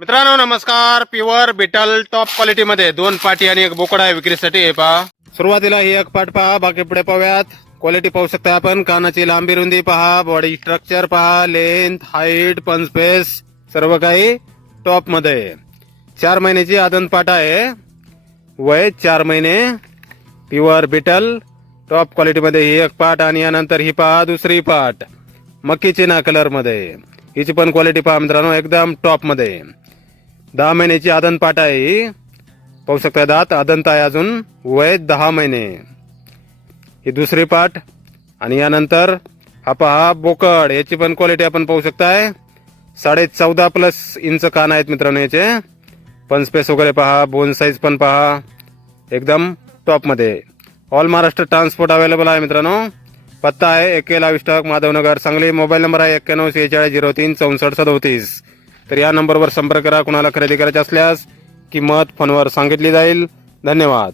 मित्रांनो नमस्कार. Pure Beetal top क्वालिटीमध्ये दोन पाटी आणि एक बोकड आहे विक्रीसाठी. हे पहा. सुरुवातीला ही एक पाट पहा. बाकी पुढे पाहूयात. क्वालिटी पाहू शकता आपण. कानाची लांबी रुंदी पहा. बॉडी स्ट्रक्चर पहा. लेंथ हाईट पंचपेस स्पेस सर्व काही टॉपमध्ये. चार महिन्याची आदन पाट आहे. वय चार महिने. प्युअर बिटल टॉप क्वालिटीमध्ये ही एक पाट आणि यानंतर ही पहा दुसरी पाट. मक्की चिना कलरमध्ये हिची पण क्वालिटी पहा मित्रांनो. एकदम टॉपमध्ये दहा महिन्याची आदन पाठ आहे ही. पाहू शकता दात आदंत आहे अजून. वय दहा महिने. ही दुसरी पाठ. आणि यानंतर हा पहा बोकड. याची पण क्वालिटी आपण पाहू शकताय. साडे चौदा प्लस इंच कान आहेत मित्रांनो याचे. पण स्पेस वगैरे पहा बोन साईज पण पहा. एकदम टॉपमध्ये ऑल महाराष्ट्र ट्रान्सपोर्ट अवेलेबल आहे मित्रांनो. पत्ता आहे एक्केला विष्टक माधवनगर. सांगली मोबाईल नंबर आहे एक्क्याण्णव शेहेचाळीस झिरो तीन चौसष्ट सदोतीस. तर या नंबरवर संपर्क करा. कुणाला खरेदी करायचे असल्यास किंमत फोनवर सांगितली जाईल. धन्यवाद.